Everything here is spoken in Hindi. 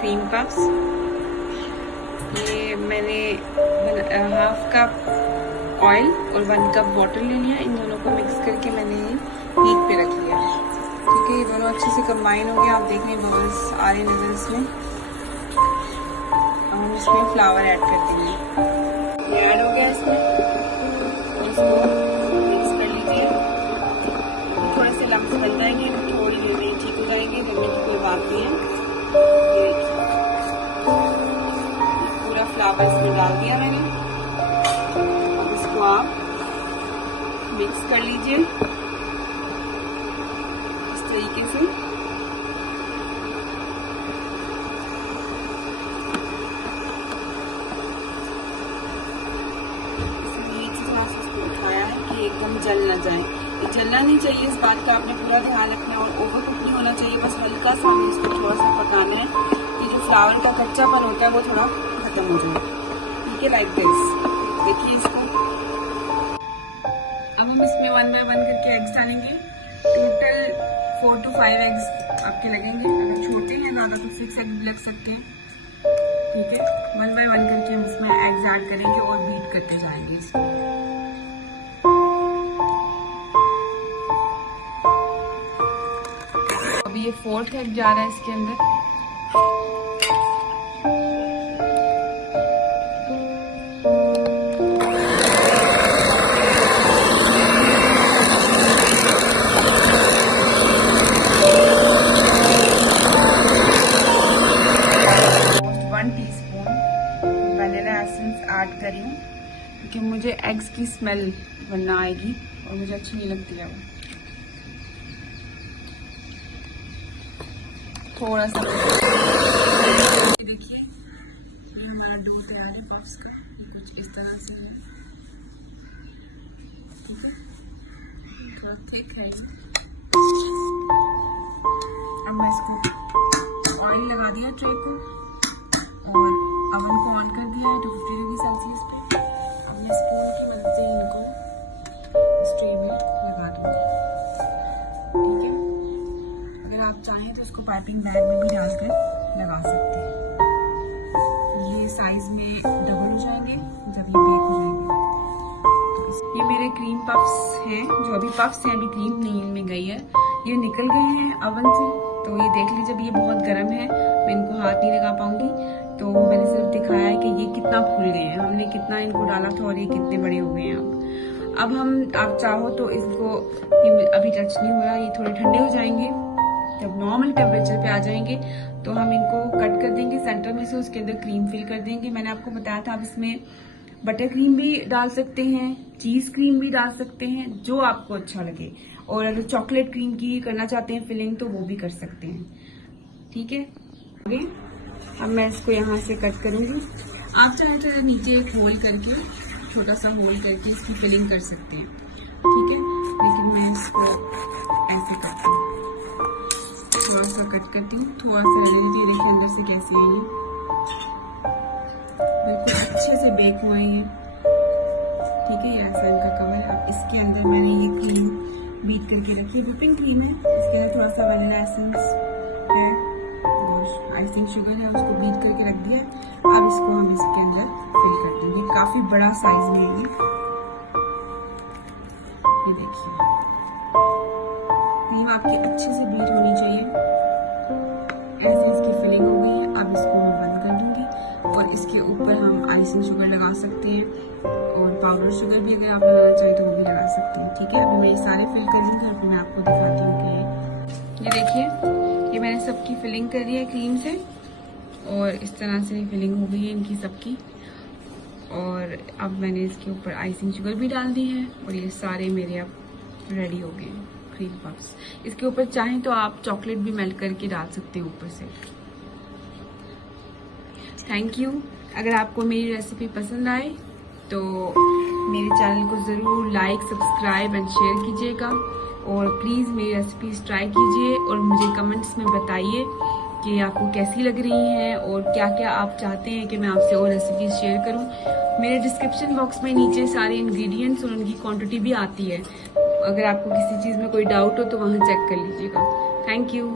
Cream puffs. ये मैंने 1/2 कप ऑयल और 1 कप वाटर ले लिया। इन दोनों को मिक्स करके मैंने हीट पे रख लिया। ठीक है, ये दोनों अच्छे से कंबाइन हो गया। आप देख रहे हैं बबल्स आ रहे नजर इसमें। अब हम इसमें फ्लावर ऐड कर देंगे। ये ऐड हो गया इसमें, इसको मिक्स कर लीजिए। थोड़े से लम्स बन जाएंगे, थोड़ी देर में ठीक हो जाएंगे, बनने की कोई बात नहीं है। ये देखिए, पूरा फ्लावर इसमें डाल दिया मैंने। अब इसको आप मिक्स कर लीजिए इस तरीके से। उठाया है कि एकदम जल ना जाए। ये जलना नहीं चाहिए, इस बात का आपने पूरा ध्यान रखना है। और ओवर कुक नहीं होना चाहिए, बस हल्का सा हमें इसको थोड़ा सा पकाना है। ये जो फ्लावर का कच्चापन होता है वो थोड़ा खत्म हो जाए। ठीक है, लाइक दिस। देखिए इसको। अब हम इसमें 1 बाय 1 करके एग्स डालेंगे। टोटल 4 to 5 एग्स आपके लगेंगे। अगर छोटे हैं ज़्यादा तो 6 एग भी लग सकते हैं। ठीक है, 1 बाय 1 करके हम इसमें एग्स ऐड करेंगे और बीट करते जाएंगे इसको। अभी ये 4th एग जा रहा है इसके अंदर। ऐड करी हूँ क्योंकि मुझे एग्स की स्मेल वरना आएगी और मुझे अच्छी नहीं लगती है वो। थोड़ा सा देखिए, ये हमारा डो तैयार है पफ्स का। कुछ इस तरह से है। ठीक है, थोड़ा थिक है। अब मैं इसको ऑयल लगा दिया ट्रे को और अवन को ऑन कर दिया है 250 डिग्री सेल्सियस पे। अब मैं स्पून की मदद से इनको इस ट्रे में लगा दूंगी। ठीक है, अगर आप चाहें तो इसको पाइपिंग बैग में भी डालकर लगा सकते हैं। ये साइज में डबल हो जाएंगे जब ये बेक हो जाएंगे। ये मेरे क्रीम पफ्स हैं, जो अभी पफ्स हैं, अभी क्रीम नहीं इनमें गई है। ये निकल गए हैं अवन से, तो ये देख लीजिए। जब ये बहुत गर्म है, मैं इनको हाथ नहीं लगा पाऊंगी, तो मैंने सिर्फ दिखाया है कि ये कितना फूल गए हैं, हमने कितना इनको डाला था और ये कितने बड़े हो गए हैं। अब हम, आप चाहो तो इसको, ये अभी टच नहीं हो रहा, ये थोड़े ठंडे हो जाएंगे। जब नॉर्मल टेम्परेचर पे आ जाएंगे तो हम इनको कट कर देंगे सेंटर में से, उसके अंदर क्रीम फिल कर देंगे। मैंने आपको बताया था आप इसमें बटर क्रीम भी डाल सकते हैं, चीज क्रीम भी डाल सकते हैं, जो आपको अच्छा लगे। और अगर चॉकलेट क्रीम की करना चाहते हैं फिलिंग तो वो भी कर सकते हैं। ठीक है, अब मैं इसको यहाँ से कट करूंगी। आप चाहे तो नीचे एक होल करके, छोटा सा होल करके इसकी फिलिंग कर सकते हैं। ठीक है, लेकिन मैं इसको ऐसे करती हूँ, थोड़ा सा कट करती हूँ, थोड़ा सा रहने दीजिए। देखिए अंदर से कैसी है ये, बिल्कुल अच्छे से बेक हुआ है ये। ठीक है, ये ऐसा इनका कवर। अब इसके अंदर मैंने ये क्रीम बीट करके रखी है, व्हिपिंग क्रीम है। इसके अंदर थोड़ा सा वनीला एसेंस है और आइसिंग शुगर है, उसको बीट करके रख दिया। अब इसको हम इसके अंदर फिल कर देंगे। काफी बड़ा साइज में है ये देखिए। क्रीम आपकी अच्छे से बीट होनी चाहिए। ऐसे इसकी फिलिंग हो गई है। अब इसको मैं बंद कर दूंगी और इसके ऊपर हम आइसिंग शुगर लगा सकते हैं और पाउडर शुगर भी अगर आप लगाना चाहें तो वो भी लगा सकते हैं। ठीक है, अभी मैं ये सारे फिल कर लूंगी और फिर मैं आपको दिखाती हूँ कि ये देखिए, ये मैंने सबकी फिलिंग कर दी है क्रीम से और इस तरह से फिलिंग हो गई है इनकी सबकी। और अब मैंने इसके ऊपर आइसिंग शुगर भी डाल दी है और ये सारे मेरे अब रेडी हो गए हैं क्रीम पफ्स। इसके ऊपर चाहें तो आप चॉकलेट भी मेल्ट करके डाल सकते हैं ऊपर से। Thank you. अगर आपको मेरी रेसिपी पसंद आए तो मेरे चैनल को ज़रूर लाइक, सब्सक्राइब एंड शेयर कीजिएगा और प्लीज़ मेरी रेसिपीज ट्राई कीजिए और मुझे कमेंट्स में बताइए कि आपको कैसी लग रही हैं और क्या क्या आप चाहते हैं कि मैं आपसे और रेसिपीज शेयर करूं। मेरे डिस्क्रिप्शन बॉक्स में नीचे सारे इंग्रेडिएंट्स और उनकी क्वांटिटी भी आती है। अगर आपको किसी चीज़ में कोई डाउट हो तो वहाँ चेक कर लीजिएगा। Thank you.